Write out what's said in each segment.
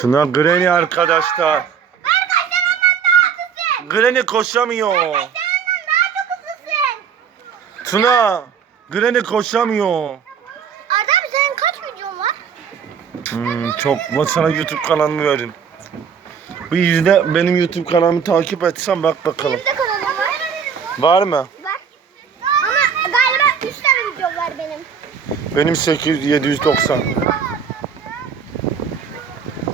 Tuna Granny arkadaşlar. Arkadaşlar ondan daha hızlısın. Granny koşamıyor. Tuna Granny koşamıyor. Arda abi senin kaç videon var? Hmm, çok bak sana YouTube kanalımı veririm. Bir yüzde benim YouTube kanalımı takip etsen bak bakalım. Benim de kanalım var. Var mı? Var. Ama galiba 3 tane video var benim. Benim 800 790.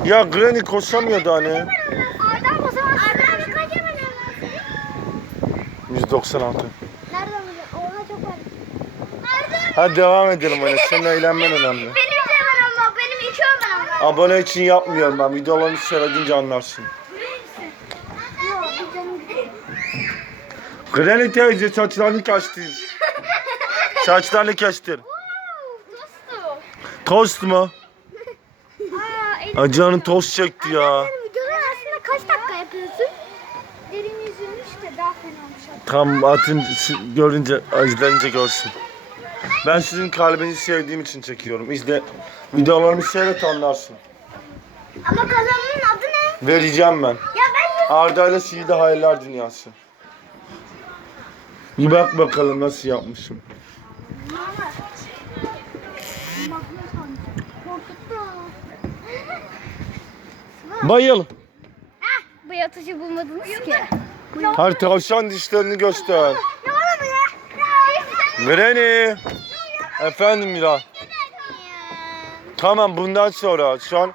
Ya Granny koşamıyor daha ne? Arda o zaman Arda abi kaç abone var? 196. Nereden biliyorsun? Oha çok var. Arda abi. Hadi devam edelim öyle. Senin eğlenmen önemli. Benim abonem var. Benim iki abonem var. Abone için yapmıyorum ben. Videolarını seyredince anlarsın. Yok bir canım. Granny teyze saçlarını kestir. Saçlarını kestir. Dostu. Tost mu? Acı'nın tost çekti ya. Senin videoları aslında kaç dakika yapıyorsun? Derin yüzün işte daha fena olmuş. Tam atın görünce, izleyince görsün. Ben sizin kalbinizi sevdiğim için çekiyorum. İzle, videolarımı seyret anlarsın. Ama kanalının adı ne? Vereceğim ben. Ya ben Arda ile Sihirli Hayaller Dünyası. Bir bak bakalım nasıl yapmışım. Bayıl. Bu yatıcı bulmadınız ki. Hadi tavşan dişlerini göster. Granny. Efendim Mira. Tamam bundan sonra şu an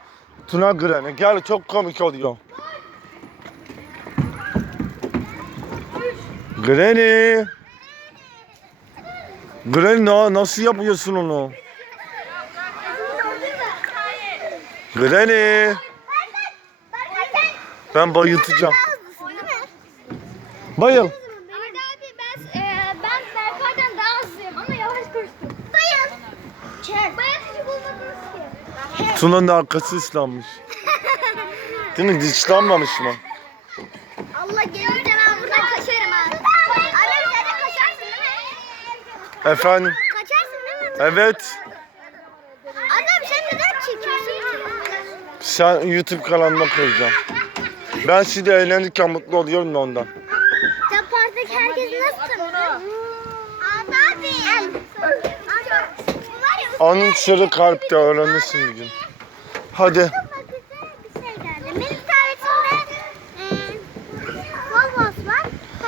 Tuna Granny. Gel çok komik oluyor. Granny. Granny na- nasıl yapıyorsun onu? Granny. Ben bayıltacağım. Bayıl. Arda abi ben, e, ben Berkay'dan daha hızlıyım ama yavaş koştum. Bayıl. Çek. Bayatıcı bulmadınız ki. Tuna'nın arkası ıslanmış. Değil mi? Dişlanmamış mı? Allah gelirse ben buradan kaçarım ha. Abi sen de kaçarsın değil mi? Efendim? Kaçarsın değil mi? Evet. Abi sen neden çekiyorsun ki? Sen YouTube kanalıma koyacağım. Ben şimdi eğlenirken mutlu oluyorum da ondan. Parktaki herkesi nasıl tanıdın? Arda abi. Onun sırrı kalpte öğrenirsin bir gün. Hadi. Şey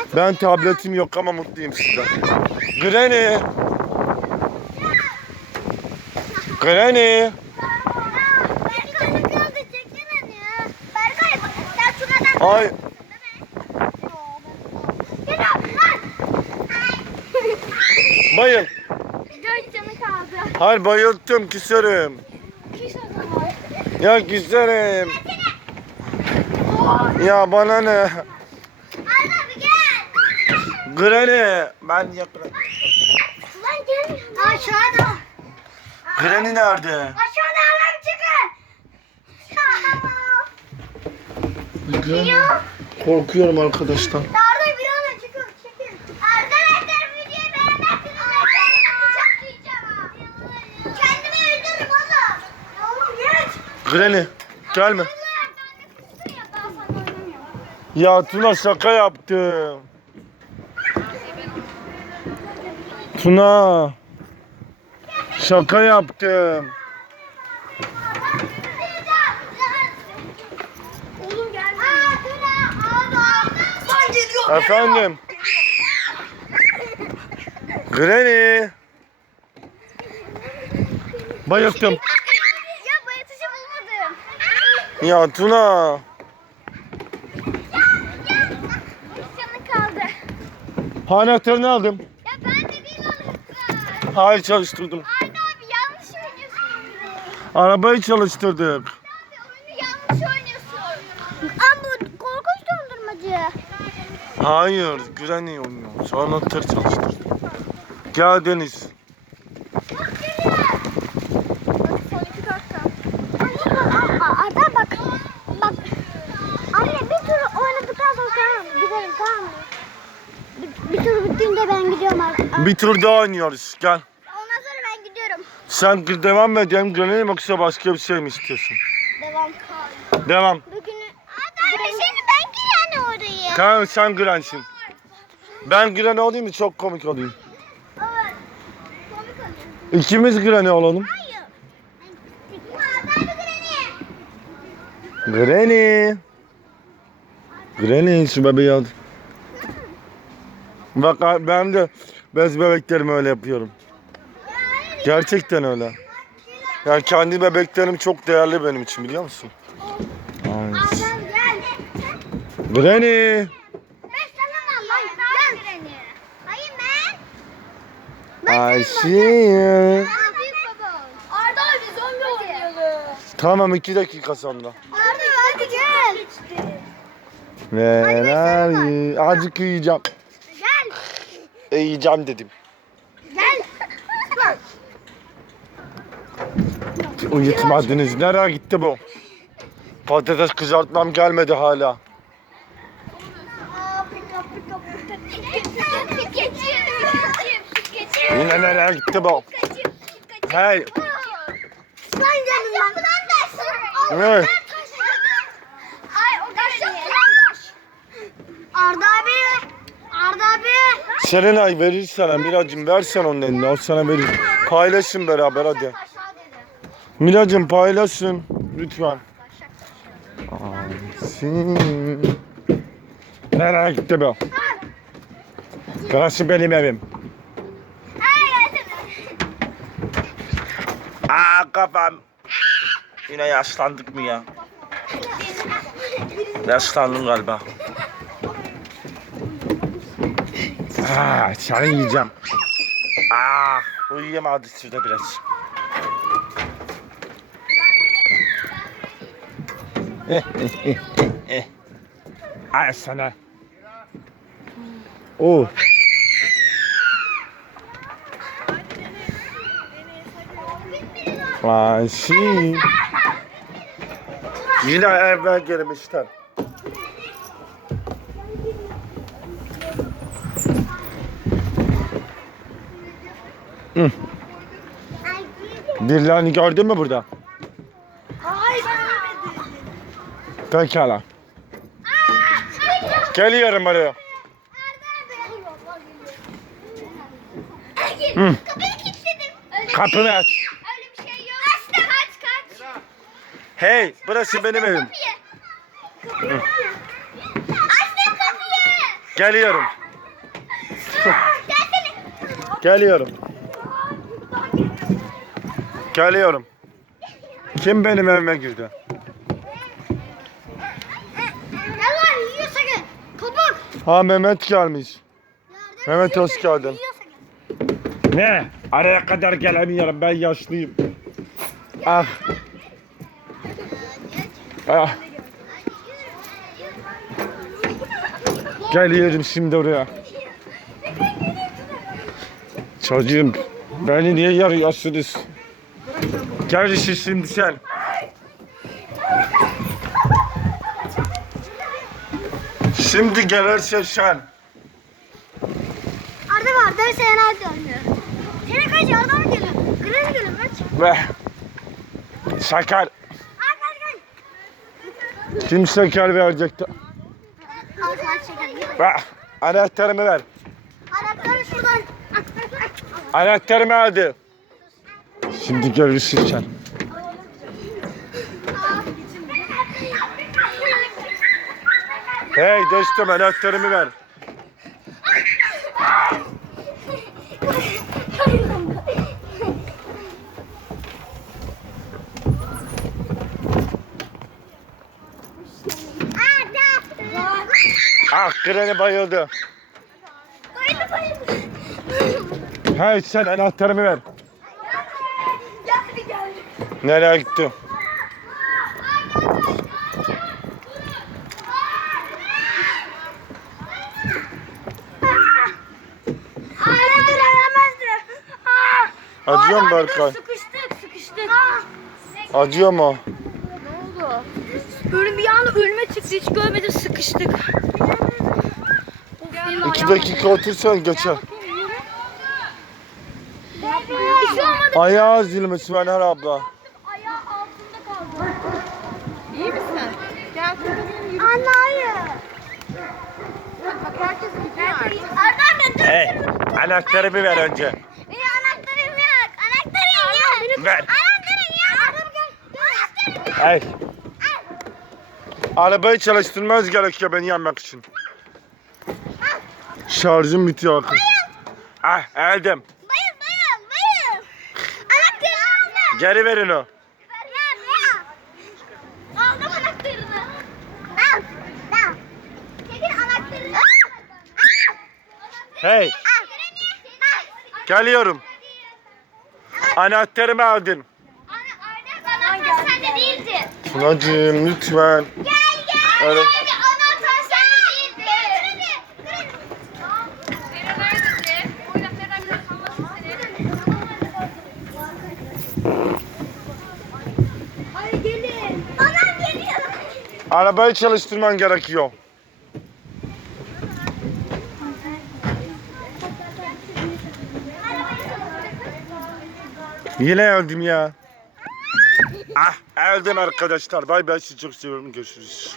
e, Ben tabletim yok ama mutluyum sizden. Granny. Granny. Berkay kızdı çeksene ya. Berkay sen şuradan Ay. Bayıl. Dört canı kaldı. Hayır bayılttım küserim. Küs o zaman. Ya küserim. Ya bana ne? Granny. Ben yakın. Lan gel. Aşağıda. Granny nerede? Aşağıda Granny. Korkuyorum arkadaşlar. Arda bir an çıkın çıkın. Arkadaşlar videoyu beğenmezsiniz. Kendimi öldürürüm oğlum. Oğlum geç. Granny. Gelme. Ya Tuna şaka yaptım. Tuna. Şaka yaptım. Oğlum gelme. Aa, Tuna, abi. Lan geliyor. Efendim. Granny. Bayılttım. Ya bayatıcı bulmadım. Ya Tuna. Kaldı. Anahtarını aldım. Ya ben de değil alırsın. Hayır çalıştırdım. Arda abi yanlış oynuyorsun. Arabayı çalıştırdık. Abi oyunu yanlış oynuyorsun. Ama bu korkunç dondurmacı. Hayır, Granny oynuyor. Sonra anahtarı çalıştırdık. Gel Deniz. Geliyor. Bak bak. Anne bir tur oynadıktan sonra tamam gidelim tamam mı? Bir, bir tur bittiğinde ben gidiyorum artık. Bir tur daha oynuyoruz. Gel. Ondan sonra ben gidiyorum. Sen devam mı edelim mi yoksa başka bir şey mi istiyorsun? Devam. Devam. Bugün Arda abi seni ben Tamam sen Gran'sin. Ben Granny olayım mı? Çok komik olayım. İkimiz Granny olalım. Hayır. Abi gireni. Granny. Granny şu bebeği al. Bak ben de bez bebeklerimi öyle yapıyorum. Gerçekten öyle. Yani kendi bebeklerim çok değerli benim için biliyor musun? Ay. Granny. Ben sanamam lan. Hayır ben. You. Aa, büyük baba. Arda abi zombi oynayalım. Tamam iki dakika sonra. Arda hadi gel. Are you? Azıcık uyuyacağım. Gel. E, yiyeceğim dedim. Gel. Bak. Uyutmadınız. Nereye gitti bu? Patates kızartmam gelmedi hala. Yine nereye gitti bu? Hey. Sen gelin lan. Evet. Ay o taş yok lan taş. Arda abi. Arda abi. Serenay verir sana. Miracım versen onun eline. O sana verir. Paylaşın beraber hadi. Miracım paylaşın. Lütfen. Aysin. Nereye gitti bu? Burası benim evim. Ha gelsene. Aa kafam. Yine yaşlandık mı ya? Yaşlandım galiba. Aa, seni yiyeceğim. Aa, uyuyamadı şurada biraz. Eh, eh, eh, eh, eh. Ay sana. Oh. I see. Yine evvel gelmişler. Hı. Birilerini gördün mü burada? Ay görmedim. Pekala. Geliyorum oraya. Hı. Kapıyı kilitledim. Kapını şey- aç. Öyle bir şey yok. Aç da kaç kaç. Hey, burası benim evim. Kapıyı. Kapıyı. Aç da kapıyı. Geliyorum. Gelsene. Geliyorum. Geliyorum. Kim benim evime girdi? Ne var. Kabuk. Ha Mehmet gelmiş. Mehmet hoş geldin. Ne? Araya kadar gelemiyorum ben yaşlıyım. Ah. Ah. Geliyorum şimdi oraya. Çocuğum beni niye yarıyorsunuz? Görüşürüz şimdi sen. Şimdi gelirsin sen. Arda var. Derse yana dönüyor. Seni kaç Arda mı geliyor? Gren geliyor kaç. Ve sakar. Aa kaç kaç. Kim şeker verecekti? Ve anahtarımı ver. Anahtarı şuradan. Anahtarımı aldı. Şimdi görürsün sen. Hey dostum anahtarımı ver. Arda. Ah kreni bayıldı. Bayıldı bayıldı. Hey sen anahtarımı ver. Nereye gitti? Aa. Acıyor mu Berkay? Sıkıştık sıkıştık. Acıyor mu? Ne oldu? Böyle bir anda ölüme çıktı. Hiç görmedim sıkıştık. İki dakika otursan geçer. Bir şey olmadı. Ayağı zilmesi Sübhaner abla. Ayağı altında kaldı. İyi misin? Gel şurada benim yürü. Anne hayır. Bak herkes gidiyor artık. Götür. Hey, anahtarımı ver önce. Benim anahtarım yok. Anahtarım yok. Ver. Anahtarım yok. Anahtarım yok. Hey. Arabayı çalıştırmaz gerekiyor beni yenmek için. Şarjım bitiyor akıl. Ah eldim. Bayıl bayıl bayıl. Anahtarım aldım. Geri verin o. Aldım anahtarını. Al. Al. Çekil anahtarını. Al. Hey geliyorum. Anahtarımı aldın. Anahtar sende değildi. Tunacığım lütfen. Gel gel. Öyle. Gel. Anahtar sende değildi. Seren neredesin? Oyna Seren biraz anlasın seni. Hadi gelin. Anam geliyor. Arabayı çalıştırman gerekiyor. Yine öldüm ya. Ah öldüm arkadaşlar. Bay bay sizi çok seviyorum. Görüşürüz.